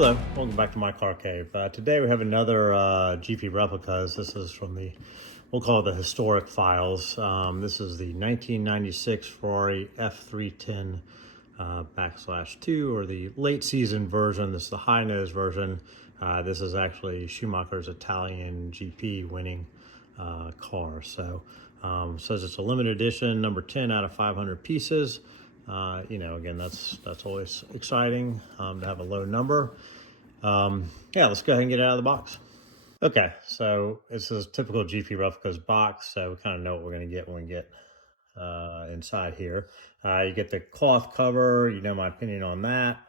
Hello, welcome back to my car cave. Today we have another GP Replicas. This is from we'll call it the historic files. This is the 1996 Ferrari F310 /2, or the late season version. This is the high nose version. This is actually Schumacher's Italian GP winning car. So it says it's a limited edition, number 10 out of 500 pieces. Again, that's always exciting to have a low number. Yeah, let's go ahead and get it out of the box. Okay, so this is a typical GP Replicas box, so we kind of know what we're going to get when we get inside here. You get the cloth cover, you know my opinion on that.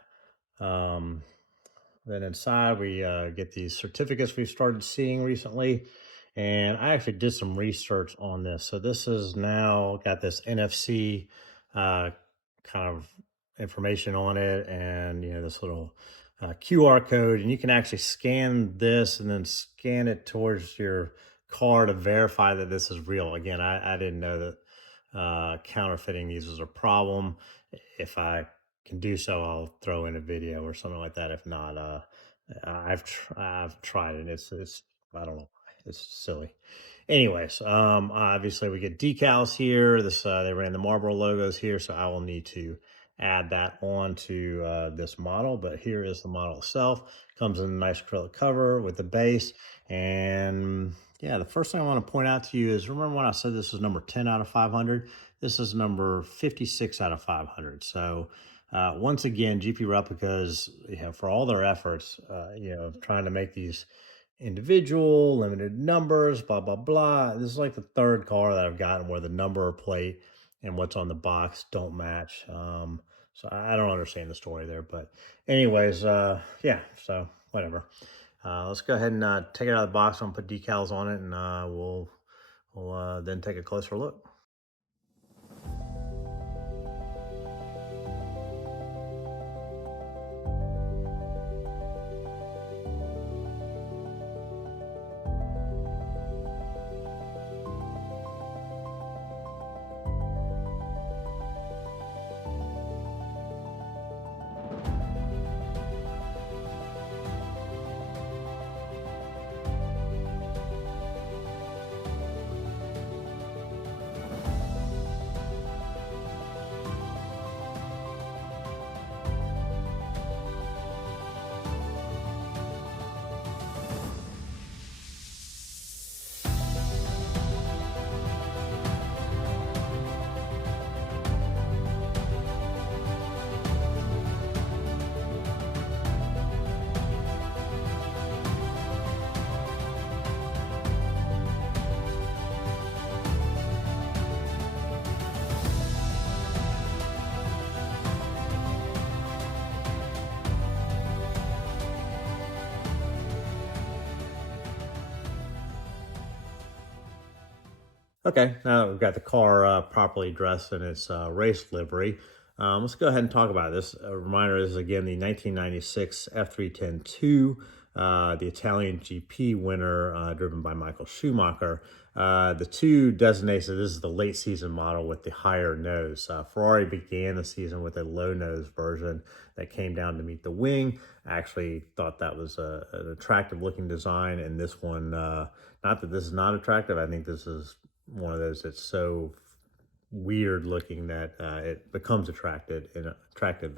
Then inside we get these certificates we've started seeing recently. And I actually did some research on this. So this is now got this NFC kind of information on it, and this little QR code, and you can actually scan this and then scan it towards your car to verify that this is real. Again, I didn't know that counterfeiting these was a problem. If I can do so, I'll throw in a video or something like that. If not, I've tried it. It's I don't know. It's silly. Anyways, obviously we get decals here. This they ran the Marlboro logos here, so I will need to add that on to this model. But here is the model itself. Comes in a nice acrylic cover with the base. And yeah, the first thing I want to point out to you is, remember when I said this is number 10 out of 500? This is number 56 out of 500. So once again, GP Replicas, for all their efforts, trying to make these individual, limited numbers, blah, blah, blah. This is like the third car that I've gotten where the number plate and what's on the box don't match. So I don't understand the story there. But anyways, yeah, so whatever. Let's go ahead and take it out of the box and put decals on it, and we'll then take a closer look. Okay, now that we've got the car properly dressed in its race livery, let's go ahead and talk about this. A reminder, this is again the 1996 F310-2, the Italian GP winner driven by Michael Schumacher. The 2 designates that this is the late season model with the higher nose. Ferrari began the season with a low nose version that came down to meet the wing. I actually thought that was an attractive looking design, and this one, not that this is not attractive, I think this is one of those that's so weird looking that it becomes attractive in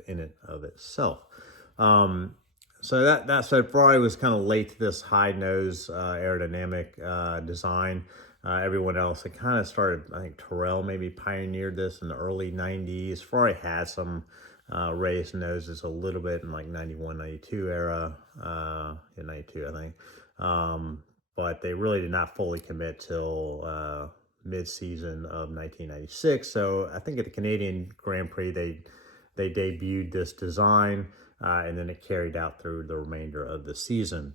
and of itself. So that said, Ferrari was kind of late to this high nose aerodynamic design. Everyone else, it kind of started, I think Tyrrell maybe pioneered this in the early 90s. Ferrari had some raised noses a little bit in like 91, 92 era, in 92, I think. But they really did not fully commit till mid-season of 1996. So I think at the Canadian Grand Prix, they debuted this design, and then it carried out through the remainder of the season.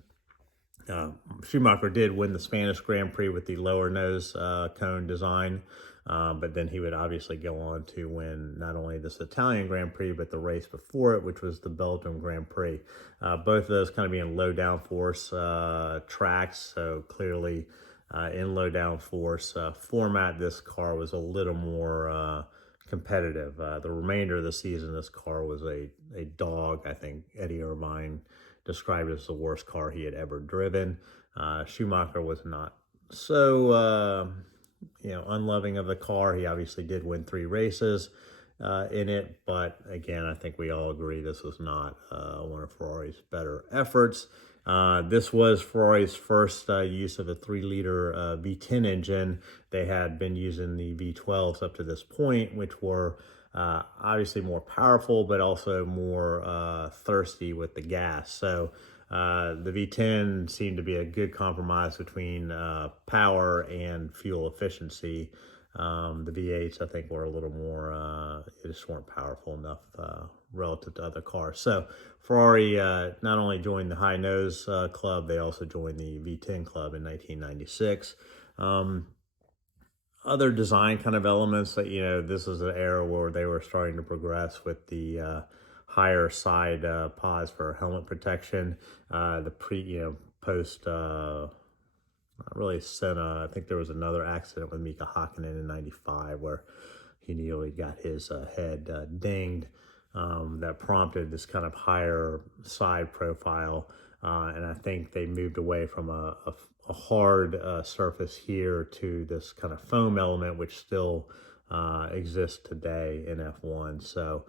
Schumacher did win the Spanish Grand Prix with the lower nose cone design, but then he would obviously go on to win not only this Italian Grand Prix, but the race before it, which was the Belgium Grand Prix. Both of those kind of being low downforce tracks, so clearly in low downforce format, this car was a little more competitive. The remainder of the season, this car was a dog. I think Eddie Irvine described as the worst car he had ever driven. Schumacher was not so unloving of the car. He obviously did win 3 races in it, but again, I think we all agree this was not one of Ferrari's better efforts. This was Ferrari's first use of a 3-liter V10 engine. They had been using the V12s up to this point, which were obviously more powerful, but also more thirsty with the gas. So the V10 seemed to be a good compromise between power and fuel efficiency. The V8s, I think, were a little more, they just weren't powerful enough relative to other cars. So Ferrari not only joined the high nose club, they also joined the V10 club in 1996. Other design kind of elements that, this is an era where they were starting to progress with the higher side pods for helmet protection. Post not really Senna. I think there was another accident with Mika Hakkinen in '95 where he nearly got his head dinged. That prompted this kind of higher side profile. And I think they moved away from a hard surface here to this kind of foam element, which still exists today in F1. So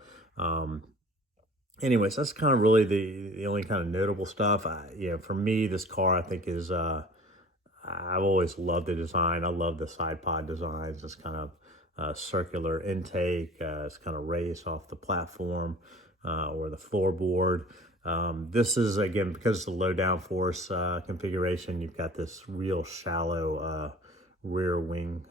anyways, that's kind of really the only kind of notable stuff. For me, this car I think is, I've always loved the design. I love the side pod designs. It's kind of circular intake. It's kind of raised off the platform or the floorboard. This is, again, because it's a low downforce configuration, you've got this real shallow rear wing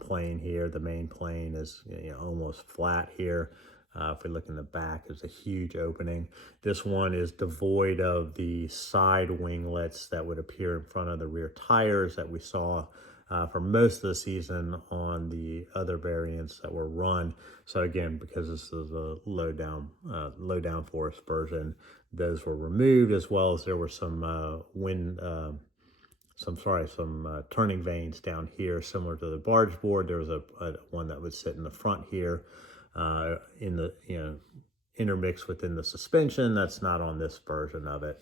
plane here. The main plane is almost flat here. If we look in the back, there's a huge opening. This one is devoid of the side winglets that would appear in front of the rear tires that we saw for most of the season on the other variants that were run. So again, because this is a low downforce version, those were removed, as well as there were some turning vanes down here, similar to the barge board. There was a one that would sit in the front here, in the intermixed within the suspension. That's not on this version of it.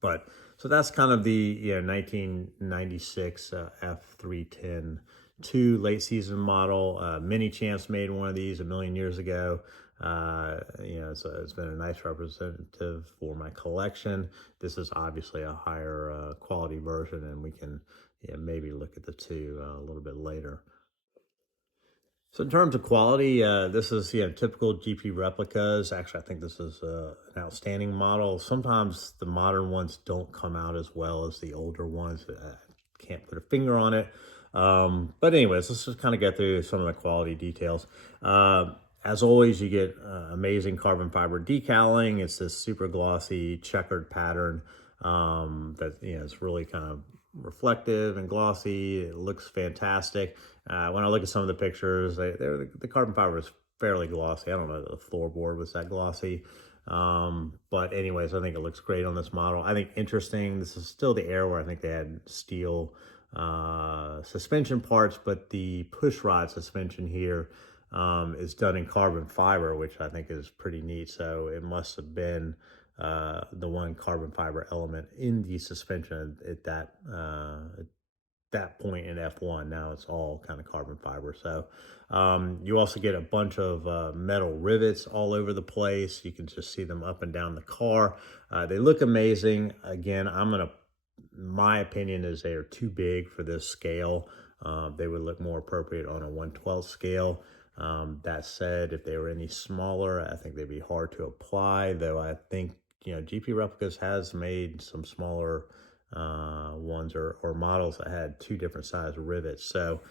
But so that's kind of the 1996 F310 2 late season model. Mini Champs made one of these a million years ago. It's been a nice representative for my collection. This is obviously a higher quality version, and we can maybe look at the two a little bit later. So in terms of quality, this is typical GP replicas. Actually, I think this is an outstanding model. Sometimes the modern ones don't come out as well as the older ones. I can't put a finger on it. But anyways, let's just kind of get through some of the quality details. As always, you get amazing carbon fiber decaling. It's this super glossy checkered pattern that is really kind of reflective and glossy. It looks fantastic. When I look at some of the pictures, the carbon fiber is fairly glossy. I don't know that the floorboard was that glossy. But anyways, I think it looks great on this model. I think interesting, this is still the era where I think they had steel suspension parts, but the push rod suspension here is done in carbon fiber, which I think is pretty neat. So it must have been the one carbon fiber element in the suspension at that point in F1. Now it's all kind of carbon fiber. So you also get a bunch of metal rivets all over the place. You can just see them up and down the car. They look amazing. Again, my opinion is they are too big for this scale. They would look more appropriate on a 1/12 scale. That said, if they were any smaller, I think they'd be hard to apply, though I think, GP Replicas has made some smaller ones or models that had 2 different size rivets. So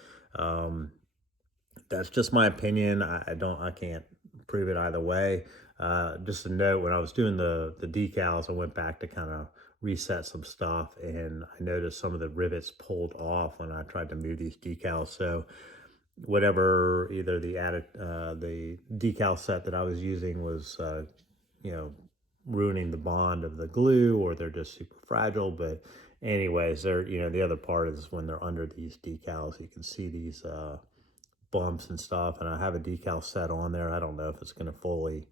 that's just my opinion. I can't prove it either way. Just a note, when I was doing the decals, I went back to kind of reset some stuff, and I noticed some of the rivets pulled off when I tried to move these decals. So whatever, either the decal set that I was using was ruining the bond of the glue, or they're just super fragile. But anyways, they're the other part is when they're under these decals, you can see these bumps and stuff, and I have a decal set on there. I don't know if it's going to fully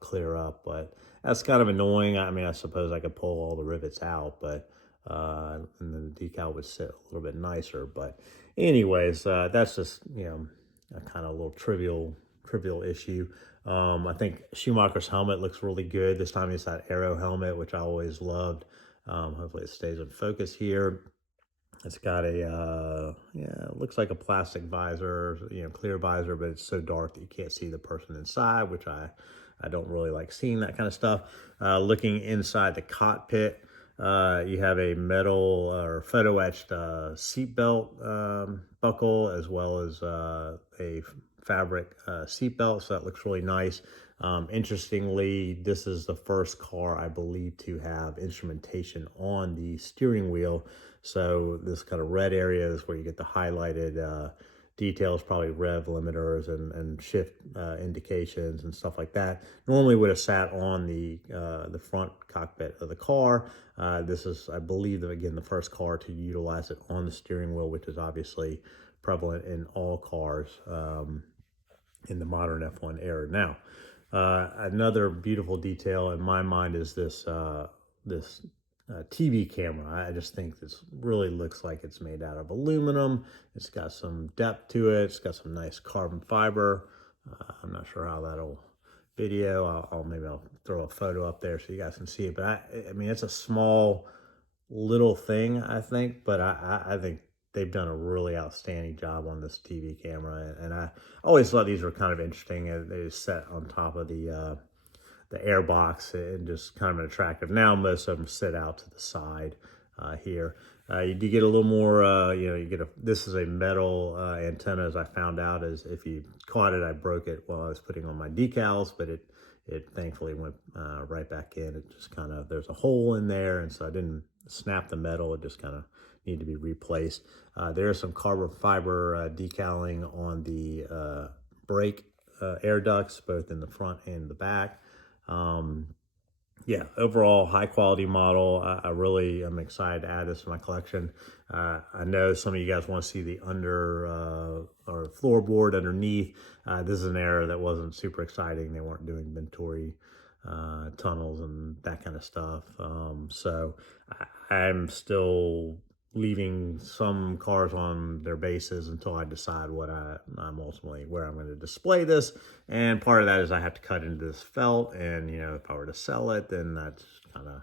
clear up, but that's kind of annoying. I mean, I suppose I could pull all the rivets out, but and then the decal would sit a little bit nicer. But anyways, that's just, a kind of little trivial issue. I think Schumacher's helmet looks really good. This time it's that Aero helmet, which I always loved. Hopefully it stays in focus here. It's got a, yeah, it looks like a plastic visor, clear visor, but it's so dark that you can't see the person inside, which I don't really like seeing that kind of stuff. Looking inside the cockpit, you have a metal or photo etched seatbelt buckle, as well as a fabric seatbelt, so that looks really nice. Interestingly, this is the first car, I believe, to have instrumentation on the steering wheel. So this kind of red area is where you get the highlighted details, probably rev limiters and shift indications and stuff like that. Normally would have sat on the front cockpit of the car. This is, I believe, again, the first car to utilize it on the steering wheel, which is obviously prevalent in all cars in the modern F1 era. Now, another beautiful detail in my mind is this TV camera. I just think this really looks like it's made out of aluminum. It's got some depth to it. It's got some nice carbon fiber. I'm not sure how that'll video. Maybe I'll throw a photo up there so you guys can see it. But I mean, it's a small little thing, I think, but I think they've done a really outstanding job on this TV camera. And I always thought these were kind of interesting. They just set on top of the air box and just kind of attractive. Now most of them sit out to the side here. You do get a little more, you get this is a metal antenna, as I found out, as if you caught it, I broke it while I was putting on my decals, but it thankfully went right back in. It just kind of, there's a hole in there, and so I didn't snap the metal. It just kind of needed to be replaced. There is some carbon fiber decaling on the brake air ducts, both in the front and the back. Yeah, overall high quality model. I really am excited to add this to my collection. I know some of you guys want to see the under or floorboard underneath. This is an era that wasn't super exciting. They weren't doing Venturi tunnels and that kind of stuff. So I'm still leaving some cars on their bases until I decide what I'm ultimately, where I'm going to display this. And part of that is I have to cut into this felt, and if I were to sell it, then that kind of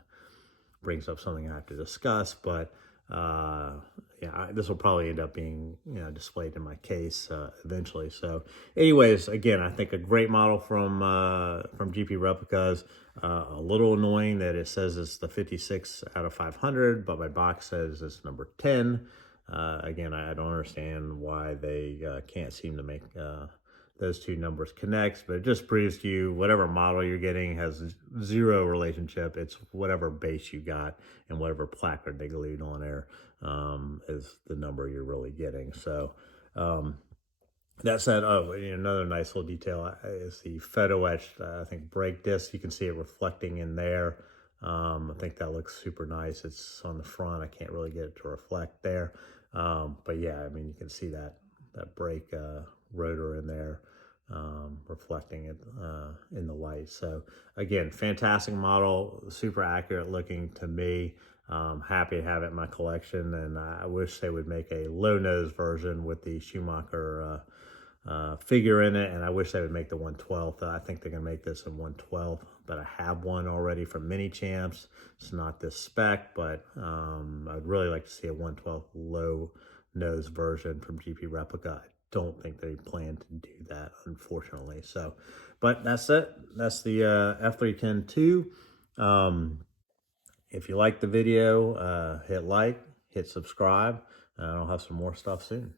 brings up something I have to discuss. But yeah, this will probably end up being displayed in my case eventually. So anyways, again, I think a great model from GP Replicas. A little annoying that it says it's the 56 out of 500, but my box says it's number 10. Again, I don't understand why they can't seem to make those two numbers connect, but it just proves to you whatever model you're getting has zero relationship. It's whatever base you got and whatever placard they glued on there is the number you're really getting. So that said, another nice little detail is the photo etched, I think, brake disc. You can see it reflecting in there. I think that looks super nice. It's on the front. I can't really get it to reflect there. But yeah, I mean, you can see that brake rotor in there reflecting it in the light. So again, fantastic model, super accurate looking to me. Happy to have it in my collection, and I wish they would make a low nose version with the Schumacher figure in it, and I wish they would make the 112th. I think they're gonna make this in 112th, but I have one already from Mini Champs. It's not this spec, but I'd really like to see a 112th low nose version from GP Replica. I don't think they plan to do that, unfortunately. So, but that's it. That's the F310-2. If you like the video, hit like, hit subscribe, and I'll have some more stuff soon.